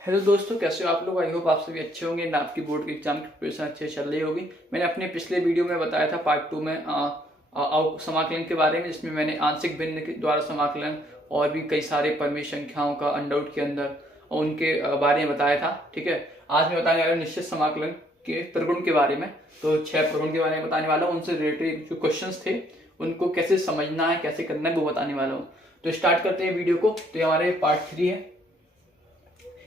Hello दोस्तों, कैसे हो आप लोग। आई होप आप सभी अच्छे होंगे एंड आपकी बोर्ड की एग्जाम की प्रिपरेशन अच्छे चल रही होगी। मैंने अपने पिछले वीडियो में बताया था पार्ट 2 में समाकलन के बारे में, जिसमें मैंने आंशिक भिन्न के द्वारा समाकलन और भी कई सारे परिमेय संख्याओं का अंडररूट के अंदर और उनके बारे में बताया था। ठीक है, आज मैं बताने वाला हूँ निश्चित समाकलन के प्रगुण के बारे में। तो 6 प्रगुण के बारे में बताने वाला हूँ, उनसे रिलेटेड जो क्वेश्चन थे उनको कैसे समझना है, कैसे करना है, वो बताने वाला हूँ। तो स्टार्ट करते हैं वीडियो को। तो ये हमारे पार्ट 3 है।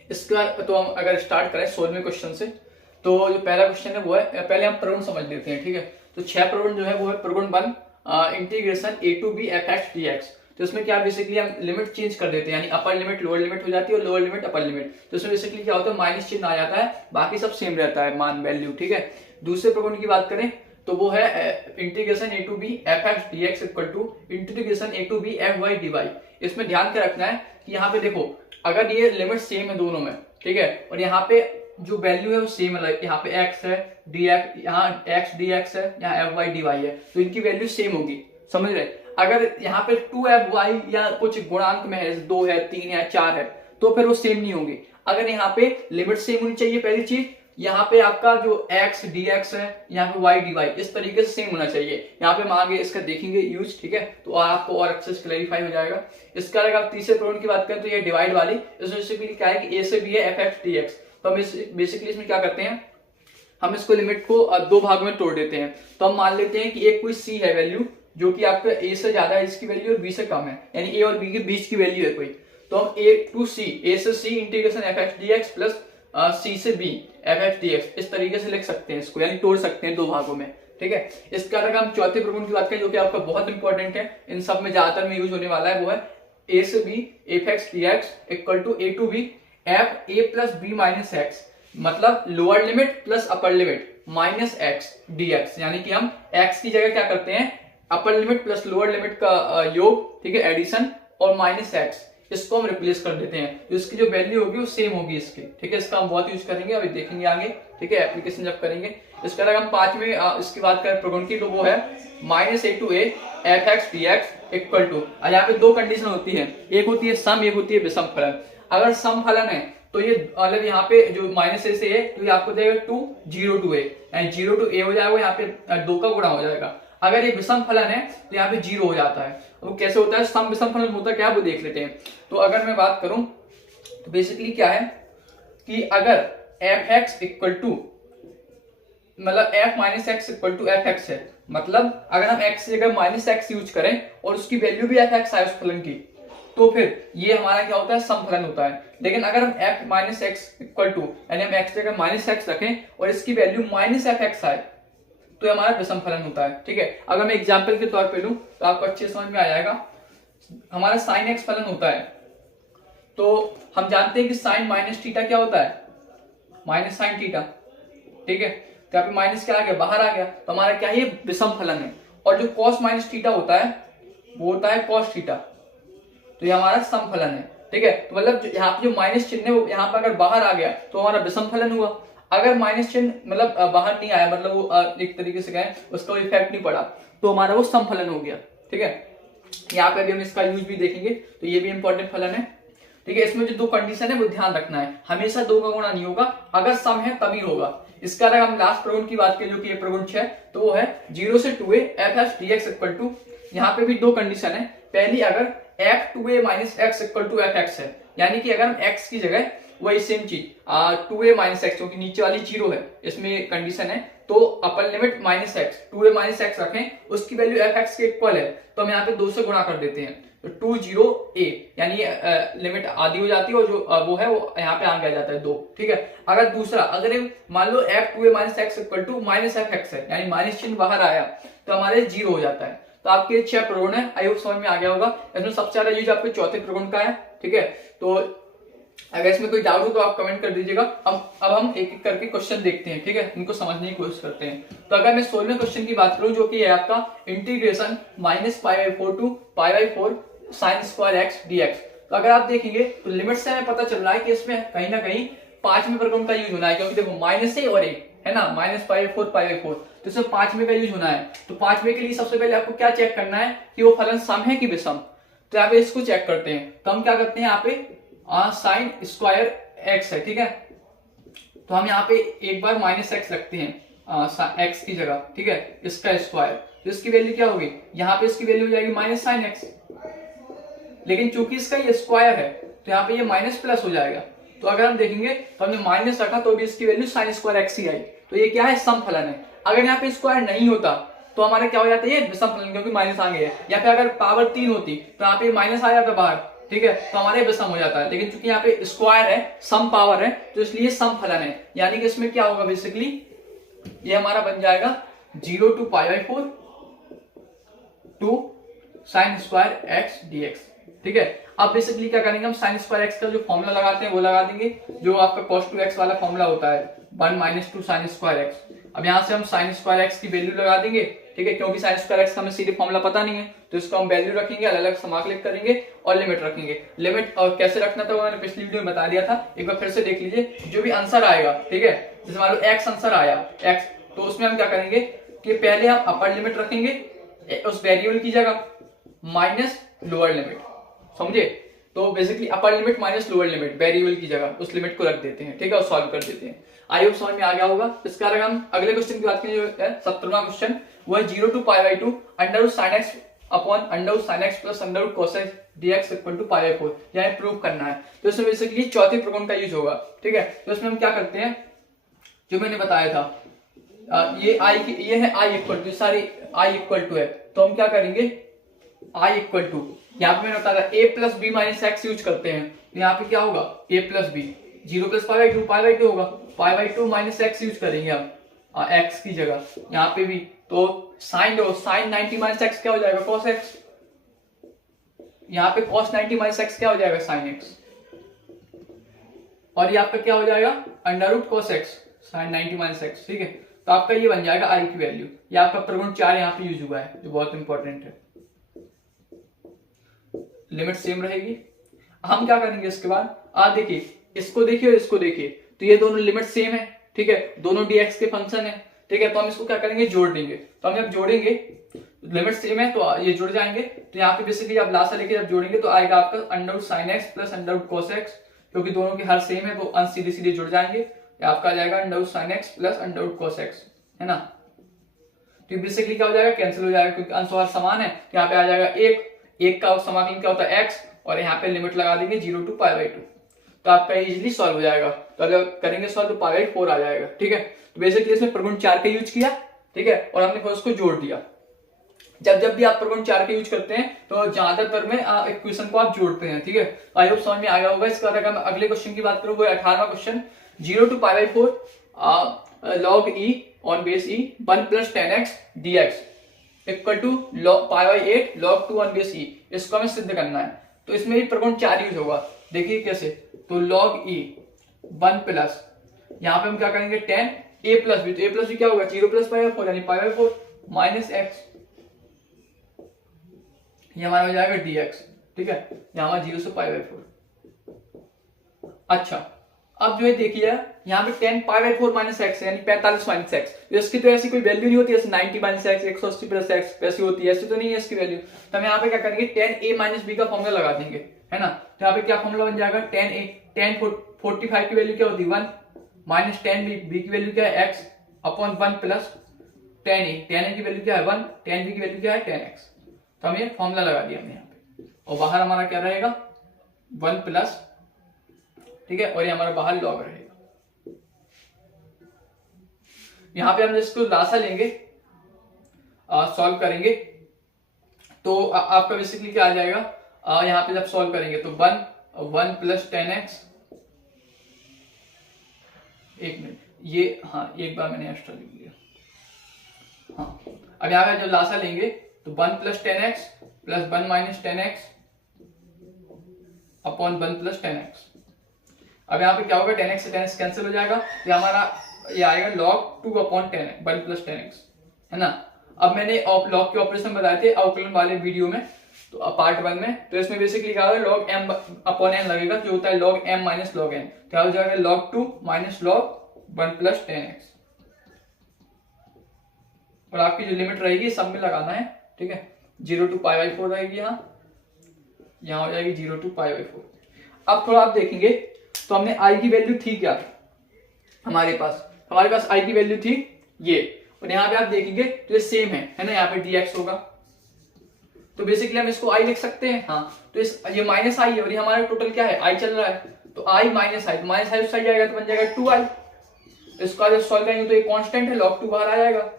इसका तो हम अगर स्टार्ट करें 16वें क्वेश्चन से, तो जो पहला क्वेश्चन है वो है, पहले हम प्रगुण समझ लेते हैं। ठीक है, तो 6 प्रगुण जो है वो है प्रगुण 1 integration a to b fx dx। तो इसमें क्या बेसिकली हम लिमिट चेंज कर देते हैं, यानी अपर लिमिट लोअर लिमिट हो जाती है और लोअर लिमिट अपर लिमिट। तो इसमें बेसिकली क्या होता है, माइनस चिन्ह आ जाता है, बाकी सब सेम रहता है मान वैल्यू। ठीक है, दूसरे प्रगुण की बात करें तो वो है integration a to b fx dx equal to integration a to b fy dy। इसमें ध्यान क्या रखना है कि यहाँ पे देखो, अगर ये लिमिट सेम है दोनों में, ठीक है, और यहाँ पे जो वैल्यू है वो सेम है, यहाँ पे x है dx, यहाँ x dx है, यहाँ fy dy है, तो इनकी वैल्यू सेम होगी। समझ रहे, अगर यहाँ पे 2fy या कुछ गुणांक में है, 2 है, 3 है, 4 है, तो फिर वो सेम नहीं होंगे। अगर यहाँ पे लिमिट सेम होनी चाहिए पहली चीज, यहाँ पे आपका जो x dx है, यहाँ पे y dy इस तरीके से सेम होना चाहिए। यहाँ पे हम आगे इसका देखेंगे यूज। ठीक है, तो आपको और अच्छे से क्लैरिफाई हो जाएगा। इसका अगर आप तीसरे प्रगुण की बात करें तो ये डिवाइड वाली, इसमें से क्या है कि a से b है fx dx। तो हम बेसिकली इसमें क्या करते हैं, हम इसको लिमिट को 2 भाग में तोड़ देते हैं। तो हम मान लेते हैं कि एक कोई c है वैल्यू, जो कि आपका a से ज्यादा है इसकी वैल्यू और b से कम है, यानी a और b के बीच की वैल्यू है कोई। तो हम a से c integration fx dx plus c से b fx dx इस तरीके से लिख सकते हैं इसको, यानी तोड़ सकते हैं 2 भागों में। ठीक है, इसका अगर हम चौथे प्रगुण की बात करें जो कि आपका बहुत इंपॉर्टेंट है, इन सब में ज्यादातर में यूज होने वाला है, वो है a से b fx dx equal to a to b f a plus b minus x, मतलब lower limit plus upper limit minus x dx। यानी कि हम x की जगह क्या करते हैं, upper limit plus lower limit का योग, ठीक है, एडिशन, और माइनस x इसको हम रिप्लेस कर देते हैं, तो इसकी जो वैल्यू होगी वो सेम होगी इसकी। ठीक है, इसका हम बहुत यूज करेंगे, अभी देखेंगे आगे। ठीक है, एप्लीकेशन जब करेंगे। इसके अगर हम 5वें इसकी बात करें प्रगुण की, तो वो है minus a to a fx dx equal to, यहाँ पे 2 कंडीशन होती है, एक होती है सम, एक होती है विषम फलन। अगर सम फलन है तो ये मतलब यहाँ पे जो माइनस a से a, तो ये आपको देगा 2 0 to a, यानी 0 to a हो जाएगा, यहाँ पे 2 का गुणा हो जाएगा। अगर ये विषम फलन है तो यहाँ पे 0 हो जाता है। वो कैसे होता है, सम विषम फलन होता है क्या, वो देख लेते हैं। तो अगर मैं बात करूं तो बेसिकली क्या है कि अगर fx इक्वल टू, मतलब f minus x equal to F x है, मतलब अगर हम x की जगह माइनस एक्स यूज करें और उसकी वैल्यू भी एफ एक्स है उस फलन की, तो फिर ये हमारा क्या होता है, सम फलन होता है। लेकिन अगर हम f minus x equal to, यानी हम x की जगह माइनस एक्स रखें और इसकी वैल्यू माइनस एफ एक्स आए, तो हमारा विषम फलन होता है। ठीक है, अगर मैं एग्जांपल के तौर पे लूं तो आपको अच्छे समझ में आ जाएगा। हमारा साइन एक्स फलन होता है, तो हम जानते हैं कि साइन माइनस थीटा क्या होता है, माइनस साइन थीटा। ठीक है, तो यहाँ पे माइनस क्या आ गया, बाहर आ गया, तो हमारा क्या है, ये विषम फलन है। और जो कॉस माइनस थीटा होता है वो होता है कॉस थीटा, तो ये हमारा सम फलन है। ठीक है, तो मतलब यहाँ पे जो माइनस चिन्ह है वो यहाँ पे अगर बाहर आ गया तो हमारा विषम फलन हुआ। अगर माइनस चिन्ह मतलब बाहर नहीं आया, मतलब वो एक तरीके से कहें उसका इफेक्ट नहीं पड़ा, तो हमारा वो सम फलन हो गया। ठीक है, यहाँ पे अभी हम इसका यूज भी देखेंगे, तो ये भी इंपॉर्टेंट फलन है। ठीक है, इसमें जो 2 कंडीशन है वो ध्यान रखना है, हमेशा 2 का गुणा नहीं होगा, अगर सम है तभी होगा। इसका अगर हम लास्ट प्रगुण की बात करें जो कि ये प्रगुण 6, तो वो है 0 से 2a fx dx equal to, यहाँ पे भी 2 कंडीशन है। पहली, अगर f 2a minus x equal to fx है, यानी कि अगर हम x की जगह वही सेम चीज 2a माइनस एक्स, क्योंकि नीचे वाली 0 है, इसमें कंडीशन है, तो अपर limit minus x 2a minus x रखें, उसकी वैल्यू fx के इक्वल है, तो हम यहाँ पे 2 से गुणा कर देते हैं, तो 2 0 a, यानी लिमिट आधी हो जाती है और जो वो है वो यहाँ पे आगे आ जाता है 2। ठीक है, अगर दूसरा, अगर मान लो f 2a minus x equal to minus F x है, यानी माइनस चिन्ह बाहर आया, तो हमारे 0 हो जाता है। तो आपके 6 प्रगुण है, आई होप समझ में आ गया होगा। इसमें सबसे ज्यादा यूज आपके चौथे प्रगुण का है। ठीक है, तो अगर इसमें कोई डाउट हो तो आप कमेंट कर दीजिएगा। अब हम एक एक करके क्वेश्चन देखते हैं। ठीक है, इनको समझने की कोशिश करते हैं। तो अगर मैं 16वें क्वेश्चन की बात करूं जो कि है आपका integration minus π/4 to π/4 sine square x dx, तो अगर आप देखेंगे तो लिमिट से हमें पता चल रहा है कि इसमें कहीं ना कहीं 5वें प्रगुण का यूज होना है, क्योंकि देखो माइनस से और एक है ना, माइनस π/4 π/4, तो इसमें 5वें का यूज होना है। तो 5वें के लिए सबसे पहले आपको क्या चेक करना है कि वो फलन सम है कि विषम। तो यहाँ पे इसको चेक करते हैं, तो हम क्या करते हैं, यहाँ पे साइन स्क्वायर एक्स है, ठीक है। तो हम यहाँ पे एक बार माइनस एक्स रखते हैं एक्स की जगह, ठीक है, इसका स्क्वायर, तो इसकी वैल्यू क्या होगी, यहाँ पे इसकी वैल्यू हो जाएगी माइनस साइन एक्स, लेकिन चूंकि इसका ये स्क्वायर है तो यहाँ पे ये माइनस प्लस हो जाएगा। तो अगर हम देखेंगे तो हमने माइनस रखा तो भी इसकी वैल्यू साइन स्क्वायर एक्स ही आई। तो ये क्या है, सम फलन है। अगर यहाँ पे स्क्वायर नहीं होता तो हमारा क्या हो जाता है, ये विषम फलन, क्योंकि माइनस आ गया है। या फिर अगर पावर 3 होती तो यहाँ पे माइनस आ जाता बाहर, ठीक है, तो हमारे विषम हो जाता है। लेकिन चूंकि यहाँ पे स्क्वायर है, सम पावर है, तो इसलिए सम फलन है। यानी कि इसमें क्या होगा, बेसिकली ये हमारा बन जाएगा 0 to π/4 to sine square x dx, ठीक है। अब बेसिकली क्या करेंगे, हम साइन स्क्वायर एक्स का जो फॉर्मूला लगाते हैं वो लगा देंगे, जो आपका cos 2x वाला फॉर्मूला होता है 1 - 2 साइन स्क्वायर एक्स। अब यहाँ से हम साइन स्क्वायर एक्स की वैल्यू लगा देंगे, ठीक है, क्योंकि साइन स्क्वायर एक्स का हमें सीधे फॉर्मूला पता नहीं है, तो इसको हम वैल्यू रखेंगे, अलग अलग समाकलित करेंगे और लिमिट रखेंगे। लिमिट और कैसे रखना था वो मैंने पिछली वीडियो में बता दिया था, एक बार फिर से देख लीजिए। जो भी आंसर आएगा, ठीक है, जैसे मान लो एक्स आंसर आया एक्स, तो उसमें हम क्या करेंगे कि पहले हम अपर लिमिट रखेंगे उस वेरिएबल की जगह माइनस लोअर लिमिट, समझे। तो basically upper limit minus lower limit variable की जगह उस लिमिट को रख देते हैं, ठीक है, और सॉल्व कर देते हैं। आई होप समझ में आ गया होगा। इसका अगर हम अगले क्वेश्चन की बात करें, जो है 17वां क्वेश्चन, वो है 0 to π/2 under sin x upon under sin x plus under cos x dx equal to π/4, यह प्रूव करना है। तो इसमें बेसिकली चौथे प्रगुण का यूज होगा, ठीक है। तो इसमें हम क्या करते हैं, जो मैंने बताया था, ये आई की, ये है आई इक्वल टू, सारी आई इक्वल टू है, तो हम क्या करेंगे, आई इक्वल टू, यहाँ पे मैंने बताया था a plus B minus x use करते हैं, तो यहाँ पे क्या होगा, a प्लस बी, 0 प्लस π/2 होगा, π/2 माइनस एक्स यूज करेंगे हम x की जगह, यहाँ पे भी। तो साइन 90 माइनस एक्स क्या हो जाएगा, cos x, यहाँ पे cos 90 माइनस एक्स क्या हो जाएगा, sin x, और ये आपका क्या हो जाएगा, under root cos x sin 90 minus x, ठीक है। तो आपका ये बन जाएगा आई की वैल्यू। ये आपका प्रगुण 4 यहाँ पे यूज हुआ है, जो बहुत इंपॉर्टेंट है। लिमिट सेम रहेगी। हम क्या करेंगे इसके बाद, देखिए, इसको देखिए और इसको देखिए, तो ये दोनों लिमिट सेम है, ठीक है, दोनों dx के फंक्शन है, ठीक है। तो हम इसको क्या करेंगे, जोड़ देंगे। तो हम जब जोड़ेंगे, लिमिट सेम है तो ये जुड़ जाएंगे। तो यहाँ पे बेसिकली आप लासा लेके जब जोड़ेंगे तो आएगा आपका under root sine x plus under root cos x, क्योंकि दोनों के हर सेम है तो अंश सीधे सीधे जुड़ जाएंगे। आपका आ जाएगा under root sine x plus under root cos x, है ना। तो बेसिकली क्या हो जाएगा, कैंसिल हो जाएगा, क्योंकि अंश और समान है। तो यहाँ पे आ जाएगा एक का समाकलन क्या होता है एक्स, और यहाँ पे लिमिट लगा देंगे 0 to π/2, तो आपका इजीली सॉल्व हो जाएगा। तो अगर करेंगे सॉल्व तो π/4 आ जाएगा, ठीक है। तो बेसिकली इसमें प्रगुण 4 का यूज किया, ठीक है, और हमने फिर उसको जोड़ दिया। जब भी आप प्रगुण 4 का यूज करते हैं तो ज्यादातर में इक्वेशन को आप जोड़ते हैं, ठीक है। आई होप समझ में आ गया होगा। इसके बाद अगर मैं अगले क्वेश्चन की बात करूं, वो 18वां question, 0 to π/4 log e on base e 1 + 10x dx equal to π/8 log 2 on base e, इसको हमें सिद्ध करना है। तो इसमें भी प्रगुण 4 यूज होगा। देखिए कैसे, तो log e 1 प्लस, यहाँ पे हम क्या करेंगे 10 a प्लस b, तो a प्लस b क्या होगा 0 + π/4 यानी π/4 माइनस x, ये हमारा हो जाएगा dx, ठीक है, यहाँ हमारा 0 से π/4। अच्छा, अब जो है देखिए यहाँ पे 10 π/4 माइनस एक्स यानी 45 माइनस एक्स, तो इसकी तो ऐसी कोई वैल्यू नहीं होती, जैसे 90 माइनस एक्स 180 प्लस एक्स वैसी होती है, ऐसी तो नहीं है इसकी वैल्यू। तो हम यहाँ पे क्या करेंगे 10a माइनस b का फॉर्मूला लगा देंगे, है ना। तो यहाँ पे क्या फॉर्मूला बन जाएगा 10 45 की वैल्यू क्या होती है 1 माइनस 10b की वैल्यू क्या है x अपॉन 1 प्लस 10a की वैल्यू क्या है 1, 10b की वैल्यू क्या है 10x। तो हम ये फॉर्मूला लगा दिया हमने यहाँ पे, और बाहर हमारा क्या रहेगा 1 प्लस, ठीक है, और ये हमारा बाहर लॉग रहेगा। यहां पे हम इसको लासा लेंगे, सॉल्व करेंगे, तो आपका बेसिकली क्या आ जाएगा, यहां पे जब सॉल्व करेंगे तो 1 + 10x, एक मिनट, ये हाँ एक बार मैंने एक्स्ट्रा लिख लिया। हाँ, अब यहां पे जब लासा लेंगे तो 1 + 10x plus 1 - 10x upon 1 + 10x। अब यहाँ पे क्या होगा 10x से 10x कैंसिल हो जाएगा, तो हमारा ये आएगा log 2 अपॉन 1 + 10x, है ना। अब मैंने लॉग के ऑपरेशन बताए थे अवकलन वाले वीडियो में, तो पार्ट 1 में, तो इसमें बेसिकली क्या होगा log m अपॉन n लगेगा, जो होता है log m - log n, क्या हो जाएगा log 2 - log 1 + 10x, और आपकी जो लिमिट रहेगी सब में लगाना है, ठीक है। 0 to π/4 रहेगी, यहाँ हो जाएगी 0 to π/4। अब थोड़ा आप देखेंगे तो हमने आई की वैल्यू थी क्या हमारे पास आई की वैल्यू थी ये, और यहाँ पे आप देखेंगे तो ये सेम है ना, यहाँ पे dx होगा, तो बेसिकली हम इसको आई लिख सकते हैं। हाँ, तो ये माइनस आई है और ये हमारा टोटल क्या है, आई चल रहा है, तो आई माइनस आई, तो माइनस आई उस साइड जाएगा तो बन जाएगा 2i। इसका जब सॉल्व करेंगे तो ये कांस्टेंट है log 2 बाहर आ जाएगा,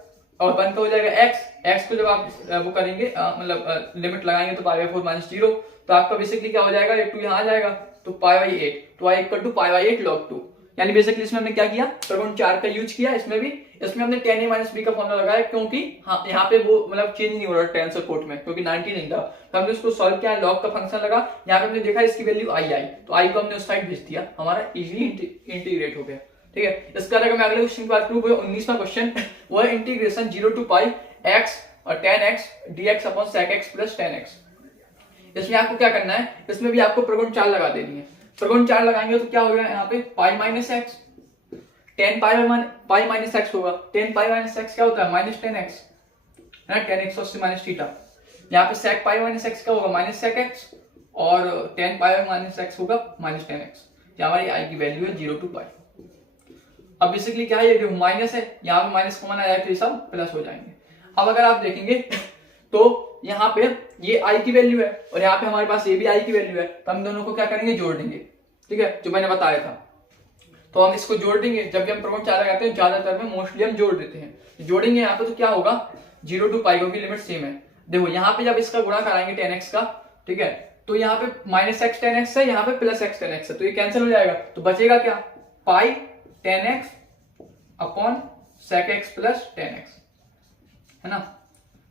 और 1 का हो जाएगा x को जब आप वो करेंगे मतलब लिमिट लगाएंगे तो π/4 - 0, तो आपका बेसिकली क्या हो जाएगा, ये 2 यहाँ आ जाएगा तो π/8, तो y = π/8 log 2। यानी बेसिकली इसमें हमने क्या किया, प्रगुण 4 का यूज किया। इसमें हमने tan a - b का फॉर्मूला लगाया, क्योंकि हाँ यहाँ पे वो मतलब चेंज नहीं हो रहा टेंस और कोट में, क्योंकि 90 नहीं था, तो हमने उसको सॉल्व किया, log का फंक्शन लगा, यहाँ पे हमने देखा इसकी वैल्यू आई आई, तो आई को हमने उस साइड भेज दिया, हमारा इजीली इंटीग्रेट हो गया। ठीक है, इसका अगर मैं अगले क्वेश्चन की बात करूं, वो 19वां क्वेश्चन, वो है इंटीग्रेशन 0 to π x और tan x dx upon sec x plus tan x। इसमें आपको क्या करना है, इसमें भी आपको प्रगुण 4 लगा देनी है। प्रगुण 4 लगाएंगे तो क्या होगा, यहाँ पे pi minus x, tan pi minus x होगा, tan पाई माइनस एक्स क्या होता है, माइनस tan x है ना, tan x और माइनस थीटा। यहाँ पे sec पाई माइनस एक्स क्या होगा, माइनस sec x, और tan पाई माइनस एक्स होगा माइनस tan x। हमारी आई की वैल्यू है 0 to π। अब बेसिकली क्या है, ये जो माइनस है यहाँ पे माइनस कॉमन आया तो ये सब प्लस हो जाएंगे। अब अगर आप देखेंगे तो यहाँ पे ये आई की वैल्यू है और यहाँ पे हमारे पास ये भी आई की वैल्यू है, तो हम दोनों को क्या करेंगे, जोड़ देंगे। ठीक है, जो मैंने बताया था, तो हम इसको जोड़ देंगे। जब भी हम प्रगुण 4 लगाते हैं ज्यादातर में मोस्टली हम जोड़ देते हैं, जोड़ेंगे यहाँ पे तो क्या होगा 0 to π, क्योंकि लिमिट सेम है। देखो यहाँ पे जब इसका गुणा कराएंगे tan x का, ठीक है, तो यहाँ पे माइनस एक्स tan x है, यहाँ पे प्लस एक्स tan x है, तो ये कैंसिल हो जाएगा, तो बचेगा क्या, पाई tan x upon sec x plus tan x है ना,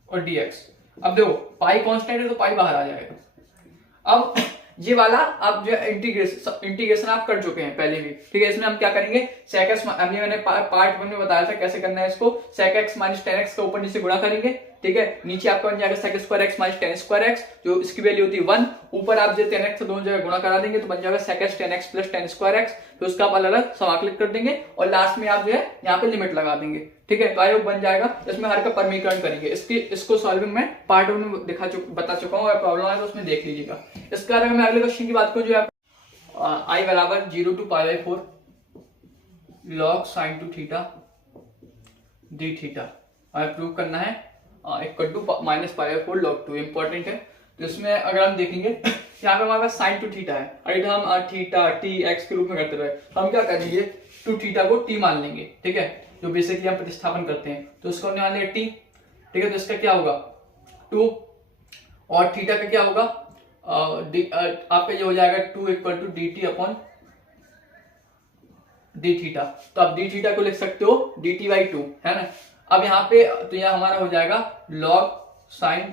और dx। अब देखो पाई कांस्टेंट है तो पाई बाहर आ जाएगा। अब ये वाला आप जो इंटीग्रेशन आप कर चुके हैं पहले भी, ठीक है। इसमें हम क्या करेंगे, sec x, अभी मैंने पार्ट 1 में बताया था कैसे करना है इसको, sec x minus tan x का ऊपर नीचे गुणा करेंगे, ठीक है। नीचे आपका बन जाएगा sec square x minus tan square x, जो इसकी वैल्यू होती है 1, ऊपर आप जो tan x से दोनों जगह गुणा करा देंगे तो बन जाएगा sec x tan x plus tan square x, तो उसका आप अलग अलग समाकलित कर देंगे और लास्ट में आप जो है यहाँ पे लिमिट लगा देंगे, ठीक है। तो आयोग बन जाएगा, इसमें हर का परमीकरण करेंगे। इसको सॉल्विंग में पार्ट 1 में बता चुका हूँ, प्रॉब्लम है तो उसमें देख लीजिएगा। इसका अगर मैं अगले क्वेश्चन की बात करूँ, जो आई बराबर 0 to π/4 log sin 2 theta d theta हमें प्रूव करना है, equal to minus π/4 log 2, important है। तो इसमें अगर हम देखेंगे यहाँ पे हमारे पास sin 2 थीटा है, और हम थीटा टी एक्स के रूप में करते रहे, हम क्या करेंगे 2 थीटा को टी मान लेंगे, ठीक है, जो बेसिकली हम प्रतिस्थापन करते हैं, तो उसको हमने मान लिया टी, ठीक है। तो इसका क्या होगा 2, और थीटा का क्या होगा आपका ये हो जाएगा 2 equal to D T upon D theta. तो आप डी थीटा को लिख सकते हो डी टी बाई 2, है ना। अब यहाँ पे तो यह हमारा हो जाएगा log sin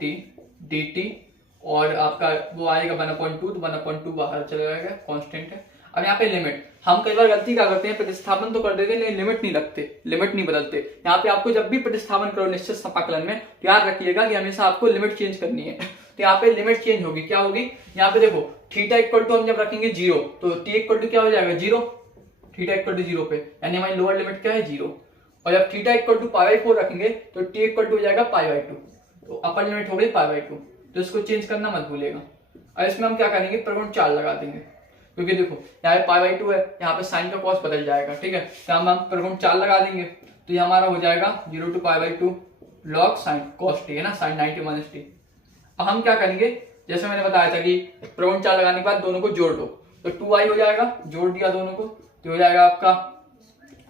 t dt, और आपका वो आएगा 1/2, तो 1/2 बाहर चला जाएगा, कांस्टेंट है। अब यहाँ पे लिमिट, हम कई बार गलती क्या करते हैं, प्रतिस्थापन तो कर देते हैं लेकिन लिमिट नहीं रखते, लिमिट नहीं बदलते। यहाँ पे आपको जब भी प्रतिस्थापन करो निश्चित समाकलन में, याद रखिएगा कि हमेशा आपको लिमिट चेंज करनी है। तो यहाँ पे लिमिट चेंज होगी, क्या होगी, यहाँ पे देखो थीटा इक्वल टू हम जब रखेंगे 0, तो टी इक्वल टू क्या हो जाएगा 0, थीटा इक्वल टू 0 पे, यानी हमारी लोअर लिमिट क्या है 0। और जब थीटा इक्वल टू π/4 रखेंगे तो टी इक्वल टू हो जाएगा π/2, तो अपर लिमिट हो गई π/2, तो इसको चेंज करना मत भूलिएगा। और इसमें हम क्या करेंगे, प्रगुण 4 लगा देंगे, क्योंकि देखो यहाँ पे π/2 है, यहाँ पे साइन का कॉस बदल जाएगा, ठीक है। तो हम प्रगुण 4 लगा देंगे, तो ये हमारा हो जाएगा 0 to π/2 log sin cos t, है ना, sin 90 माइनस टी। अब हम क्या करेंगे, जैसे मैंने बताया था कि प्रगुण 4 लगाने के बाद दोनों को जोड़ दो, तो 2i हो जाएगा, जोड़ दिया दोनों को, तो हो जाएगा आपका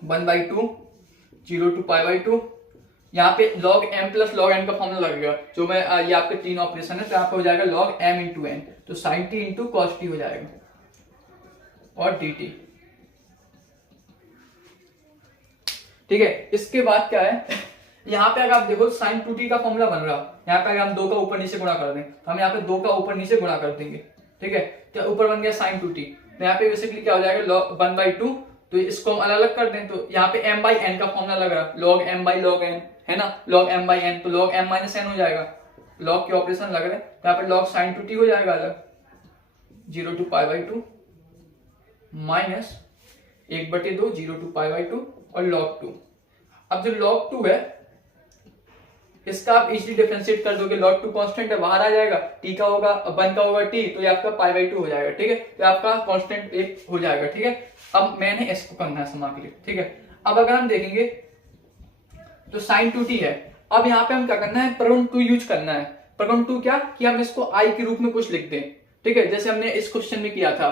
1/2 0 to π/2। यहाँ पे log m plus log n का फॉर्मूला लगेगा, जो मैं ये आपके 3 ऑपरेशन है, तो यहाँ पे हो जाएगा log m इंटू n, तो sin t into cos t हो जाएगा, और dt, ठीक है। इसके बाद क्या है, यहाँ पे अगर आप देखो sin 2t का फॉर्मूला बन रहा, यहाँ पे अगर हम 2 का ऊपर नीचे गुणा कर दें, तो हम यहाँ पे 2 का ऊपर नीचे गुणा कर देंगे, ठीक है। तो ऊपर बन गया sin 2t, तो यहाँ पे बेसिकली क्या हो जाएगा log 1/2, तो इसको हम अलग अलग कर दें, तो यहाँ पे m by n का फॉर्मूला लग रहा, log m by log n, है ना, log m by n, तो log m माइनस n हो जाएगा, log के ऑपरेशन लग रहे हैं, तो यहाँ पे log sin 2t हो जाएगा अलग 0 to π/2 माइनस 1/2 0 to π/2 और log 2। अब जो log 2 है इसका आप इजीली डिफरेंशिएट कर दोगे, log 2 कांस्टेंट है बाहर आ जाएगा, t का होगा 1 का होगा t, तो ये आपका π/2 हो जाएगा। ठीक है, तो आपका कांस्टेंट 1 हो जाएगा। ठीक है, अब मैंने इसको करना है समाकलित। ठीक है, अब अगर हम देखेंगे तो sin 2t है। अब यहाँ पे हम क्या करना है, प्रगुण 2 यूज करना है। प्रगुण 2 क्या कि हम इसको i के रूप में कुछ लिख दें। ठीक है, जैसे हमने इस क्वेश्चन में किया था,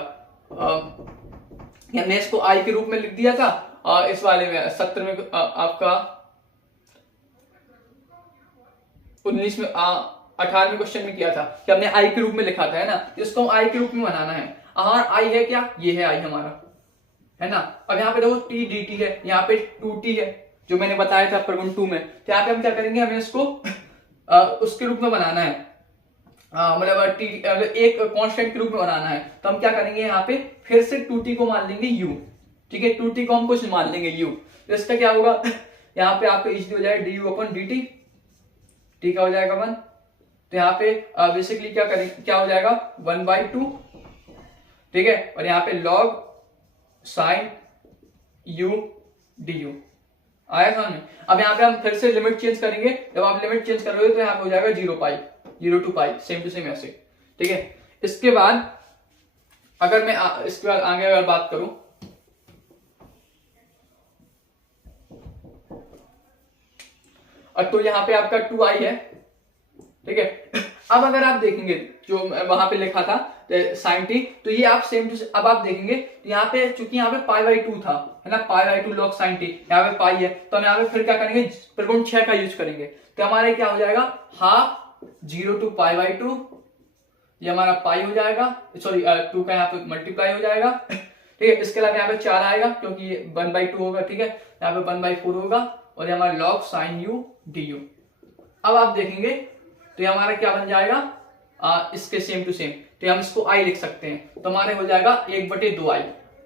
हमने इसको i के रूप में लिख दिया था इस वाले में 70 में आपका 19 में 18वें क्वेश्चन में किया था कि हमने i के रूप में लिखा था, है ना। इसको हम i के रूप में बनाना है। हमारा i है क्या, ये है i हमारा, है ना। अब यहाँ पे देखो t dt है, यहाँ पे 2t है जो मैंने बताया था प्रगुण 2 में। तो यहाँ पे हम क्या करेंगे, हमें इसको उसके रूप में बनाना है, मतलब एक कांस्टेंट के रूप में बनाना है। तो हम क्या करेंगे, यहाँ पे फिर से 2t को मान लेंगे u। ठीक है, 2t को हम कुछ मान लेंगे u। तो इसका क्या होगा, यहाँ पे आपको इजीली हो जाएगा du/dt, t का हो जाएगा 1। तो यहाँ पे बेसिकली क्या करेंगे, क्या हो जाएगा 1/2। ठीक है, और यहाँ पे log sin u du आया समझ में। अब यहाँ पे हम फिर से लिमिट चेंज करेंगे, जब आप लिमिट चेंज करोगे तो यहाँ पे हो जाएगा 0 to π, सेम टू सेम ऐसे। ठीक है, इसके बाद अगर मैं इसके बाद आगे अगर बात करूं, और तो यहाँ पे आपका 2i है। ठीक है, अब अगर आप देखेंगे जो वहां पे लिखा था sin t, तो ये आप सेम टू, अब आप देखेंगे तो यहाँ पे चूंकि यहाँ पे π/2 था, है ना, π/2 log sin t, यहाँ पे पाई है, तो हम यहाँ पे फिर क्या करेंगे, प्रगुण 6 का यूज करेंगे। तो हमारे क्या हो जाएगा, हाफ 0 to π/2, ये हमारा पाई हो जाएगा, सॉरी 2 का यहाँ पे मल्टीप्लाई हो जाएगा। ठीक है, इसके अलावा यहाँ पे 4 आएगा क्योंकि ये 1/2 होगा। ठीक है, यहाँ पे 1/4 होगा, और ये हमारा log sin u du। अब आप देखेंगे तो ये हमारा क्या बन जाएगा, इसके सेम टू सेम, तो हम इसको i लिख सकते हैं। तो हमारे हो जाएगा 1/2i।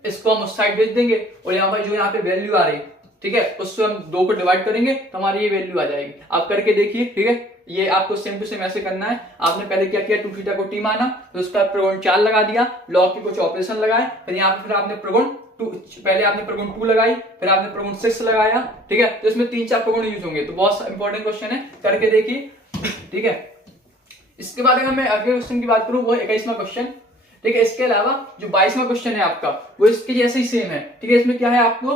इसको हम उस साइड भेज देंगे, और यहाँ पर जो यहाँ पे वैल्यू आ रही है, ठीक है, उससे हम 2 को डिवाइड करेंगे तो हमारी ये वैल्यू आ जाएगी। आप करके देखिए। ठीक है, ये आपको सेम टू सेम ऐसे करना है। आपने पहले क्या किया, 2 थीटा को t माना, तो उसका प्रगुण 4 लगा दिया, लॉग के कुछ ऑपरेशन लगाए, फिर यहाँ पे फिर आपने प्रगुण 2, पहले आपने प्रगुण 2 लगाई, फिर आपने प्रगुण 6 लगाया। ठीक है, तो इसमें 3-4 प्रगुण यूज होंगे। तो बहुत इंपॉर्टेंट क्वेश्चन है, करके देखिए। ठीक है, इसके बाद अगर मैं अगले क्वेश्चन की बात करूं, वो 21वां क्वेश्चन। ठीक है, इसके अलावा जो 22वां क्वेश्चन है आपका, वो इसके जैसे ही सेम है। ठीक है, इसमें क्या है, आपको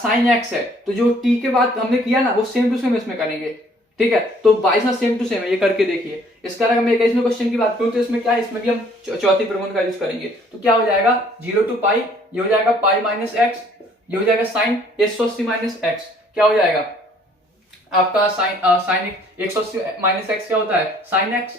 sin x है, तो जो t के बाद हमने किया ना, वो सेम टू सेम इसमें करेंगे। ठीक है, तो 22वां सेम टू सेम है, ये करके देखिए। इसका अगर मैं 21वें क्वेश्चन की बात करूं, तो इसमें क्या है, इसमें भी हम चौथी प्रगुण का यूज करेंगे। तो क्या हो जाएगा, 0 to π, ये हो जाएगा π - x, ये हो जाएगा sin 180 - x, क्या हो जाएगा आपका sin 180 - x क्या होता है, sin x,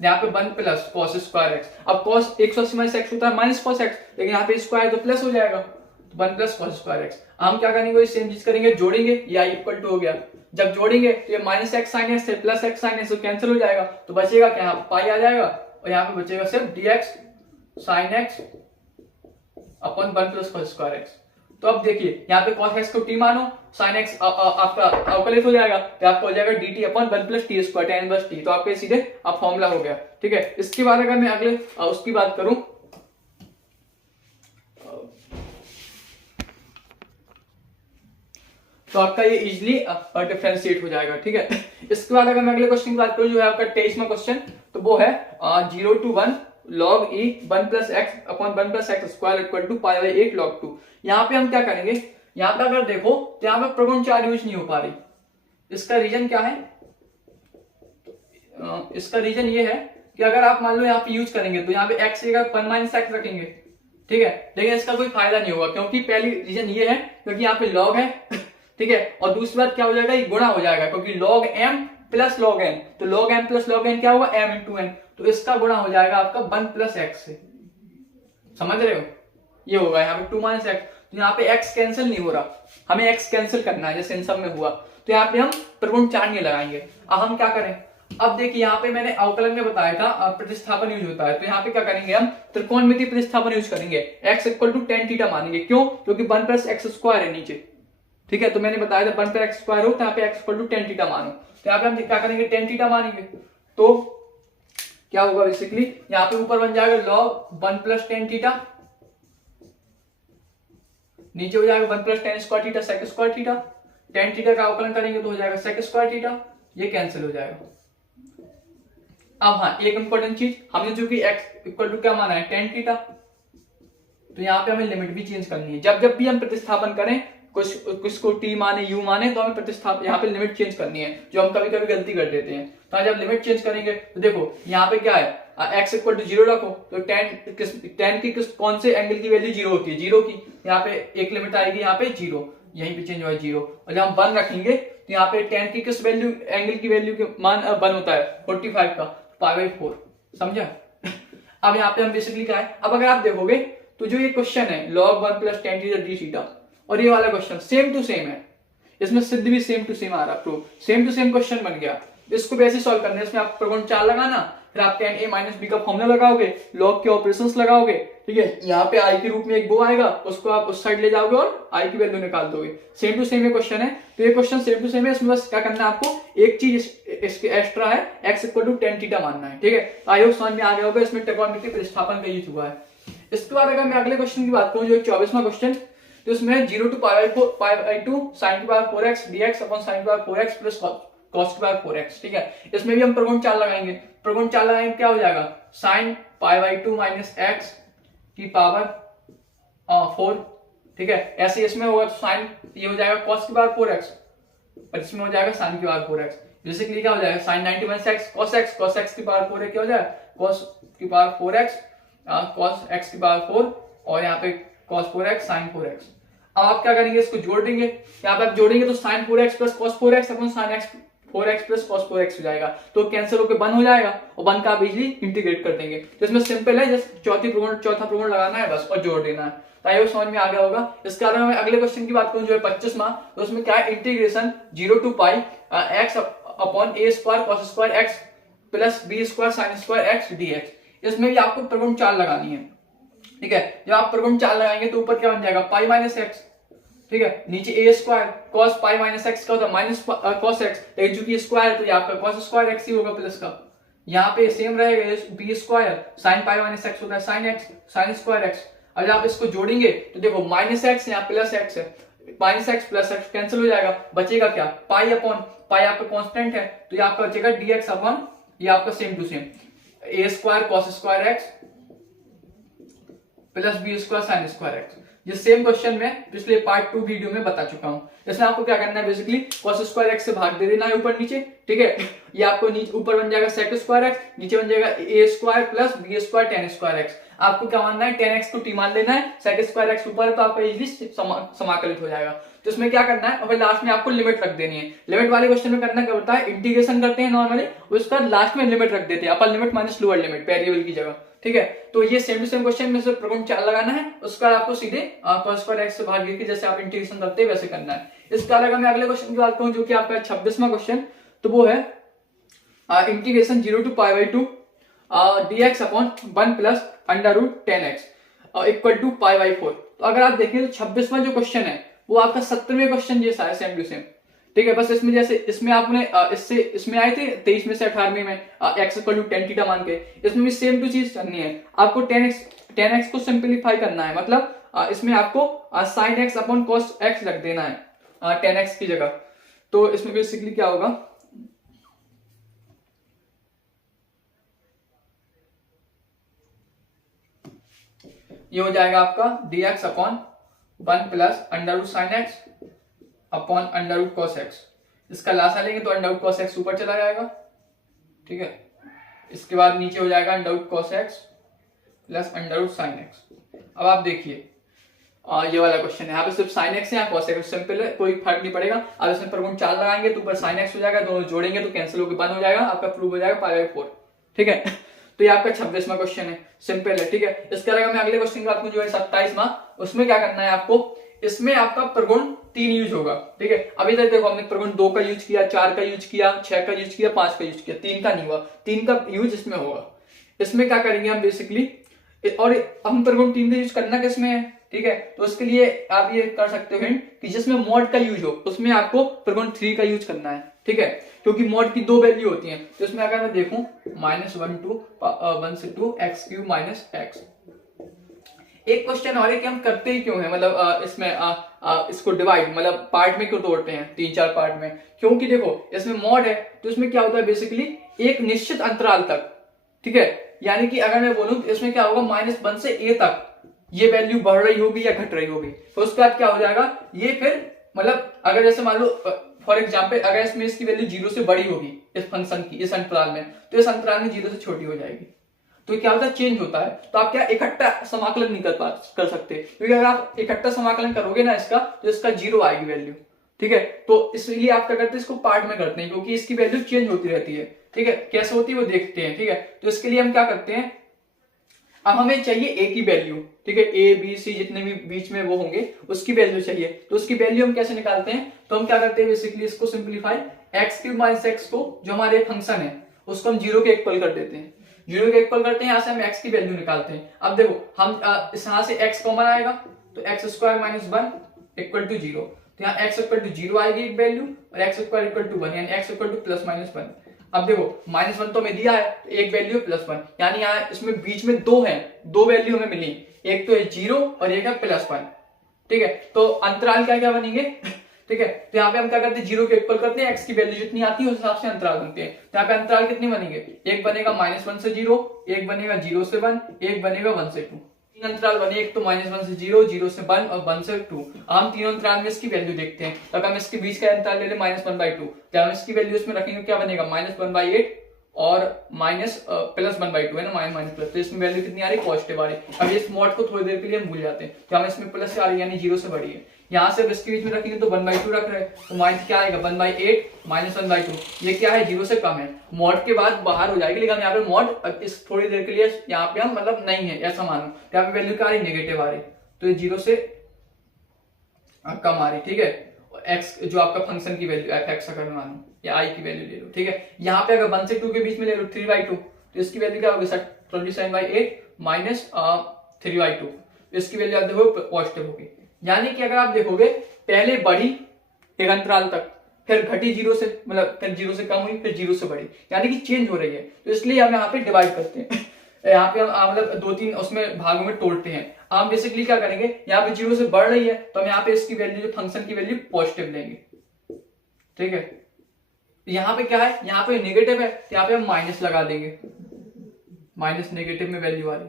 यहाँ पे 1 प्लस cos स्क्वायर x। अब cos 180 - x होता है माइनस cos x, लेकिन यहाँ पे स्क्वायर तो प्लस हो जाएगा, तो 1 प्लस cos स्क्वायर x। हम क्या करेंगे, सेम चीज करेंगे, जोड़ेंगे, ये i इक्वल टू हो गया। जब जोड़ेंगे तो ये माइनस x sin x से plus x sin x cancel हो जाएगा, तो बचेगा क्या, पाई आ जाएगा, और यहाँ पे बचेगा सिर्फ dx sin x अपन 1 प्लस cos स्क्वायर x। तो अब देखिए, यहाँ पे cos x को t मानो, sin x आपका अवकलित हो जाएगा, तो आपको हो जाएगा dt अपन 1 plus T square tan inverse t। तो आपके सीधे अब फॉर्मूला हो गया। ठीक है, इसके बाद अगर मैं अगले उसकी बात करूं, तो आपका ये इजीली डिफरेंशिएट हो जाएगा। ठीक है, इसके बाद अगर मैं अगले क्वेश्चन की बात करूं, जो है आपका 23वां क्वेश्चन, तो वो है 0 to 1 log e 1 plus x upon 1 plus x square equal to π/8 log 2। यहाँ पे हम क्या करेंगे, यहाँ पे अगर देखो तो यहाँ पे प्रगुण 4 यूज नहीं हो पा रही। इसका रीजन क्या है, इसका रीजन ये है कि अगर आप मान लो यहाँ पे यूज करेंगे, तो यहाँ पे x की जगह 1 - x रखेंगे। ठीक है, लेकिन इसका कोई फायदा नहीं होगा, क्योंकि पहली रीजन ये है क्योंकि यहाँ पे log है। ठीक है, और दूसरी बात क्या हो जाएगा, ये गुणा हो जाएगा, क्योंकि log m plus log n, तो log m plus log n क्या होगा, m into n, तो इसका गुणा हो जाएगा आपका 1 प्लस x से। समझ रहे हो, ये होगा यहाँ पे 2 - x। तो यहाँ पे x कैंसिल नहीं हो रहा, हमें x कैंसिल करना है, जैसे इन सब में हुआ। तो यहाँ पे हम प्रगुण 4 नहीं लगाएंगे। अब हम क्या करें, अब देखिए यहाँ पे मैंने अवकलन में बताया था प्रतिस्थापन यूज होता है, तो यहाँ पे क्या करेंगे, हम त्रिकोणमिति प्रतिस्थापन यूज करेंगे। x equal to tan theta मानेंगे, क्यों, क्योंकि 1 प्लस x स्क्वायर है नीचे। ठीक है, तो मैंने बताया था 1 प्लस x स्क्वायर हो, तो यहाँ पे x equal to tan theta मानो। तो यहाँ पे हम क्या करेंगे, tan थीटा मानेंगे, तो क्या होगा बेसिकली, यहाँ पे ऊपर बन जाएगा log 1 प्लस tan थीटा, नीचे हो जाएगा 1 plus tan square theta sec square theta. tan theta का अवकलन करेंगे तो हो जाएगा sec स्क्वायर थीटा, ये कैंसिल हो जाएगा। अब हाँ, एक इंपॉर्टेंट चीज, हमने जो कि x इक्वल टू क्या माना है, tan थीटा, तो यहाँ पे हमें लिमिट भी चेंज करनी है। जब जब भी हम प्रतिस्थापन करें, कुछ को t माने u माने, तो हमें प्रतिस्थापन यहाँ पे लिमिट चेंज करनी है, जो हम कभी कभी गलती कर देते हैं। तो जब लिमिट चेंज करेंगे तो देखो यहाँ पे क्या है, x इक्वल टू 0 रखो, तो tan की कौन से एंगल की वैल्यू 0 होती है, 0 की, यहाँ पे एक लिमिट आएगी, यहाँ पे 0, यहीं पे चेंज हुआ है 0। और जब हम 1 रखेंगे तो यहाँ पे tan की किस वैल्यू, एंगल की वैल्यू के मान 1 होता है 45 का, π/4, समझा। अब यहाँ पे हम बेसिकली क्या है, अब अगर आप देखोगे तो जो ये क्वेश्चन है log 1 + tan theta d theta, और ये वाला क्वेश्चन सेम टू सेम है, इसमें सिद्ध भी सेम टू सेम आ रहा, proof same to same question बन गया। इसको भी ऐसे सॉल्व करना है, इसमें आप प्रगुण 4 लगाना, फिर आप tan a - b का फॉर्मूला लगाओगे, लॉग के ऑपरेशंस लगाओगे, ठीक है। यहाँ पे i के रूप में एक वो आएगा, उसको आप उस साइड ले जाओगे और i की वैल्यू निकाल दोगे। सेम टू सेम ये क्वेश्चन है, तो ये क्वेश्चन सेम टू सेम है। इसमें बस क्या करना है आपको, एक चीज इसके एक्स्ट्रा है, x equal to tan theta मानना है, ठीक है। आई होप समझ में आ गया होगा, इसमें ट्रिगोनोमेट्री प्रतिस्थापन का यूज हुआ है। इसके बाद अगर मैं अगले क्वेश्चन की बात करूं, जो 24वां क्वेश्चन, तो इसमें 0 to π/2 sin⁴x dx upon sin⁴x plus cos⁴x, ठीक है। इसमें भी हम प्रगुण 4 लगाएंगे, प्रगुण 4 लगाएंगे क्या हो जाएगा, sin π/2 - x की पावर 4, ठीक है। ऐसे इसमें होगा तो साइन ये हो जाएगा cos⁴x, और इसमें हो जाएगा sin⁴x। बेसिकली क्या हो जाएगा, sin 90 - cos x की पावर 4 है, क्या हो जाएगा cos की पावर 4x cos x की पावर 4, और यहाँ पे cos⁴x sin⁴x। अब आप क्या करेंगे, इसको जोड़ देंगे, यहाँ पे आप जोड़ेंगे तो sin⁴x प्लस cos⁴x अपन sin⁴x प्लस cos⁴x हो जाएगा, तो कैंसिल होकर 1 हो जाएगा, और 1 का आप इजीली इंटीग्रेट कर देंगे। तो इसमें सिंपल है, जस्ट चौथा प्रगुण लगाना है बस, और जोड़ देना है। तो आई होप समझ में आ गया होगा। इसके अलावा मैं अगले क्वेश्चन की बात करूं, जो है 25वां, तो उसमें क्या है, integration 0 to π x upon a² cos² x plus b² sin² x dx। इसमें भी आपको प्रगुण 4 लगानी है, ठीक है। जब आप प्रगुण 4 लगाएंगे तो ऊपर क्या बन जाएगा, π - x, ठीक है, नीचे a² cos π - x का होता है माइनस cos x, लेकिन चूंकि स्क्वायर है तो यहाँ पे cos² x ही होगा प्लस का, यहाँ पे सेम रहेगा b² sin π - x होता है sin x। अब जब आप इसको जोड़ेंगे तो देखो -x यहाँ प्लस x है, -x प्लस x कैंसिल हो जाएगा, बचेगा क्या, पाई अपॉन पाई आपका कांस्टेंट है, तो ये आपका बचेगा dx अपॉन, ये आपका same to same a² cos² x plus b² sin² x। ये सेम क्वेश्चन में पिछले पार्ट 2 वीडियो में बता चुका हूं। इसमें आपको क्या करना है, बेसिकली cos² x से भाग दे देना है ऊपर नीचे, ठीक है। ये आपको नीचे ऊपर बन जाएगा sec² x, नीचे बन जाएगा a² plus b² tan² x। आपको क्या मानना है, tan x को t मान लेना है, sec² x ऊपर है तो आपका इजीली समाकलित हो जाएगा। तो इसमें क्या करना है, और फिर लास्ट में आपको लिमिट रख देनी है। लिमिट वाले क्वेश्चन में करना क्या होता है, इंटीग्रेशन करते हैं नॉर्मली, उसका लास्ट में लिमिट रख देते हैं, अपर limit minus lower limit variable की जगह, ठीक है। तो ये सेम टू सेम क्वेश्चन में से प्रगुण 4 लगाना है, उसका आपको सीधे cos² x से भाग देके जैसे आप इंटीग्रेशन करते हैं वैसे करना है। इसके अलावा मैं अगले क्वेश्चन की बात करूं, जो कि आपका 26वां क्वेश्चन, तो वो है integration 0 to π/2 dx upon 1 plus √tan x equal to π/4। तो अगर आप देखें तो 26वां जो क्वेश्चन है वो आपका 70वें क्वेश्चन जैसा है, सेम टू सेम, ठीक है। बस इसमें जैसे इसमें आपने इसमें आए थे 23 में से 18वें में x equal to tan theta मान के, इसमें भी सेम टू चीज करनी है आपको। tan x को सिंपलीफाई करना है, मतलब इसमें आपको sin x upon cos x रख देना है tan x की जगह। तो इसमें बेसिकली क्या होगा, ये हो जाएगा आपका dx upon 1 plus √sin x upon √cos x। इसका लासा लेंगे तो √cos x ऊपर चला जाएगा, ठीक है। इसके बाद नीचे हो जाएगा √cos x plus √sin x। अब आप देखिए ये वाला क्वेश्चन है, यहाँ पे सिर्फ sin x है, यहाँ cos x, सिंपल है, कोई फर्क नहीं पड़ेगा। अब इसमें प्रगुण 4 लगाएंगे तो ऊपर sin x हो जाएगा, दोनों जोड़ेंगे तो कैंसिल होकर 1 हो जाएगा, आपका प्रूव हो जाएगा π/4, ठीक है। तो ये आपका 26वां क्वेश्चन है, सिंपल है, ठीक है। इसके अलावा मैं अगले क्वेश्चन की बात करूं, जो है 27वां, उसमें क्या करना है आपको, इसमें आपका प्रगुण 3 यूज होगा, ठीक है। अभी तक देखो हमने प्रगुण 2 का यूज किया, 4 का यूज किया, 6 का यूज किया, 5 का यूज किया, 3 का नहीं हुआ, 3 का यूज इसमें होगा। इसमें क्या करेंगे हम बेसिकली, और हम प्रगुण 3 का यूज करना किसमें है, ठीक है। तो उसके लिए आप ये कर सकते हो कि जिसमें मॉड का यूज हो उसमें आपको प्रगुण 3 का यूज करना है, ठीक है, क्योंकि मॉड की 2 वैल्यू होती हैं। तो इसमें अगर मैं देखूं -1 से 2 x³ - x, एक क्वेश्चन और है कि हम करते ही क्यों है, मतलब इसमें इसको डिवाइड, मतलब पार्ट में क्यों तोड़ते हैं 3-4 पार्ट में। क्योंकि देखो इसमें मॉड है तो इसमें क्या होता है बेसिकली एक निश्चित अंतराल तक, ठीक है, यानी कि अगर मैं बोलूं तो इसमें क्या होगा -1 से a तक ये वैल्यू बढ़ रही होगी या घट रही होगी, तो उसके बाद क्या हो जाएगा ये फिर, मतलब अगर जैसे मान लो फॉर एग्जाम्पल अगर इसमें इसकी वैल्यू 0 से बड़ी होगी इस फंक्शन की इस अंतराल में, तो इस अंतराल में 0 से छोटी हो जाएगी, तो क्या होता है चेंज होता है। तो आप क्या इकट्ठा समाकलन नहीं कर सकते, क्योंकि अगर आप इकट्ठा समाकलन करोगे ना इसका तो इसका 0 आएगी वैल्यू, ठीक है। तो इसलिए आप क्या करते हैं इसको पार्ट में करते हैं, क्योंकि इसकी वैल्यू चेंज होती रहती है, ठीक है, कैसे होती है वो देखते हैं, ठीक है। तो इसके लिए हम क्या करते हैं, अब हमें चाहिए a की वैल्यू, ठीक है, a b c जितने भी बीच में वो होंगे उसकी वैल्यू चाहिए, तो उसकी वैल्यू हम कैसे निकालते हैं, तो हम क्या करते हैं बेसिकली इसको सिंप्लीफाई, x³ - x को जो हमारे फंक्शन है उसको हम 0 के इक्वल कर देते हैं, 0 के इक्वल करते हैं, यहाँ से हम x की वैल्यू निकालते हैं। अब देखो हम यहाँ से x कॉमन आएगा तो x² - 1 = 0, तो यहाँ x = 0 आएगी एक वैल्यू और x² = 1, यानी x = +-1। अब देखो -1 तो हमें दिया है तो एक वैल्यू +1, यानी यहाँ इसमें बीच में दो है, दो वैल्यू हमें मिली, एक तो है 0 और एक है +1, ठीक है। तो अंतराल क्या क्या बनेंगे ठीक है, तो यहाँ पे हम क्या करते हैं 0 के इक्वल करते हैं, x की वैल्यू जितनी आती है उस हिसाब से अंतराल बनते हैं। तो यहाँ पे अंतराल कितने बनेंगे, एक बनेगा -1 से 0, एक बनेगा 0 से 1, एक बनेगा 1 से 2, तीन अंतराल बने, एक तो -1 से 0, 0 से 1 और 1 से 2। हम तीनों अंतराल में इसकी वैल्यू देखते हैं, तो अगर हम इसके बीच का अंतराल ले लें -1/2, जब हम इसकी वैल्यू इसमें रखेंगे क्या बनेगा -1/8 और +1/2 है ना, माइनस प्लस, तो इसमें वैल्यू कितनी आ रही है पॉजिटिव आ रही है। अब इस मॉड को थोड़ी देर के लिए हम भूल जाते हैं, तो हम इसमें प्लस आ रही है यानी 0 से बड़ी है, यहाँ से इसके बीच में रखेंगे तो 1/2 रख रहे हैं, तो माइनस क्या आएगा 1/8 -1/2, ये क्या है 0 से कम है, मॉड के बाद बाहर हो जाएगी, लेकिन यहाँ पे मॉड इस थोड़ी देर के लिए यहाँ पे हम मतलब नहीं है ऐसा मानो, यहाँ पे वैल्यू क्या आ रही नेगेटिव आ रही, तो ये 0 से कम आ रही, ठीक है। x जो आपका फंक्शन की वैल्यू f(x) अगर मानो या i की वैल्यू ले लो, ठीक है। यहाँ पे अगर 1 से 2 के बीच में ले लो 3/2, तो इसकी वैल्यू क्या होगी 27/8 -3/2, इसकी वैल्यू आप देखो पॉजिटिव होगी, यानी कि अगर आप देखोगे पहले बढ़ी एक अंतराल तक, फिर घटी 0 से, मतलब फिर 0 से कम हुई, फिर 0 से बढ़ी, यानी कि चेंज हो रही है। तो इसलिए हम यहाँ पे डिवाइड करते हैं यहाँ पे हम मतलब 2-3 उसमें भागों में तोड़ते हैं। हम बेसिकली क्या करेंगे, यहाँ पे 0 से बढ़ रही है तो हम यहाँ पे इसकी वैल्यू जो फंक्शन की वैल्यू पॉजिटिव लेंगे, ठीक है। यहाँ पे क्या है, यहाँ पे नेगेटिव है तो यहाँ पे हम माइनस लगा देंगे, माइनस नेगेटिव में वैल्यू आ रही,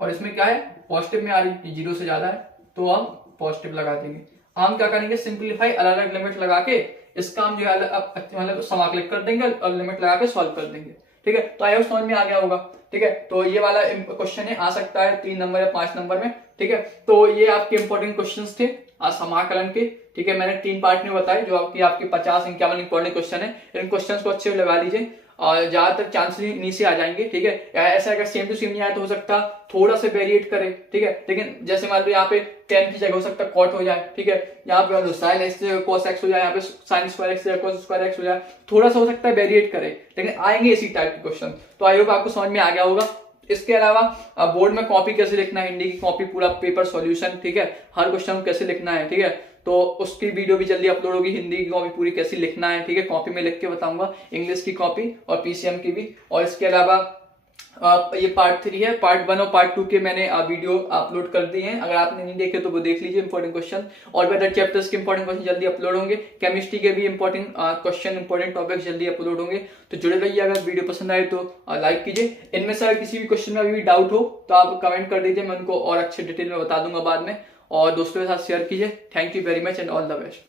और इसमें क्या है पॉजिटिव में आ रही, 0 से ज्यादा है तो हम पॉजिटिव लगा देंगे। हम क्या करेंगे सिंप्लीफाई, अलग अलग लिमिट लगा के इसका हम जो है मतलब समाकलित कर देंगे और लिमिट लगा के सॉल्व कर देंगे, ठीक है। तो आई होप समझ में आ गया होगा, ठीक है। तो ये वाला क्वेश्चन है, आ सकता है 3 नंबर या 5 नंबर में, ठीक है। तो ये आपके इंपॉर्टेंट क्वेश्चंस थे आज समाकलन के, ठीक है। मैंने 3 पार्ट में बताए जो आपके 50-51 इंपॉर्टेंट क्वेश्चन है, इन क्वेश्चंस को अच्छे से लगा लीजिए और ज्यादातर चांस नीचे आ जाएंगे, ठीक है। ऐसा अगर सेम टू सेम नहीं आया तो हो सकता थोड़ा सा वेरिएट करे, ठीक है। लेकिन जैसे मान लो यहाँ पे tan की जगह हो सकता है cot हो जाए, ठीक है। यहाँ पे sin x की जगह cos x हो जाए, यहाँ पे sin स्क्वायर x की जगह cos स्क्वायर x हो जाए, थोड़ा सा हो सकता है वेरिएट करे, लेकिन आएंगे इसी टाइप के क्वेश्चन। तो आई होप आपको समझ में आ गया होगा। इसके अलावा बोर्ड में कॉपी कैसे लिखना है, हिंदी की कॉपी पूरा पेपर सॉल्यूशन, ठीक है, हर क्वेश्चन कैसे लिखना है, ठीक है। तो उसकी वीडियो भी जल्दी अपलोड होगी, हिंदी की कॉपी पूरी कैसे लिखना है, ठीक है, कॉपी में लिख के बताऊंगा, इंग्लिश की कॉपी और पीसीएम की भी। और इसके अलावा ये पार्ट 3 है, पार्ट 1 और पार्ट 2 के मैंने वीडियो अपलोड कर दी हैं, अगर आपने नहीं देखे तो वो देख लीजिए इंपॉर्टेंट क्वेश्चन, और भी अदर चैप्टर्स के इंपॉर्टेंट क्वेश्चन जल्दी अपलोड होंगे, केमिस्ट्री के भी इंपॉर्टेंट क्वेश्चन इंपॉर्टेंट टॉपिक्स जल्दी अपलोड होंगे। तो जुड़े रहिए, अगर वीडियो पसंद आए तो लाइक कीजिए। इनमें से अगर किसी भी क्वेश्चन में अभी भी डाउट हो तो आप कमेंट कर दीजिए, मैं उनको और अच्छे डिटेल में बता दूंगा बाद में, और दोस्तों के साथ शेयर कीजिए। Thank you very much and all the best.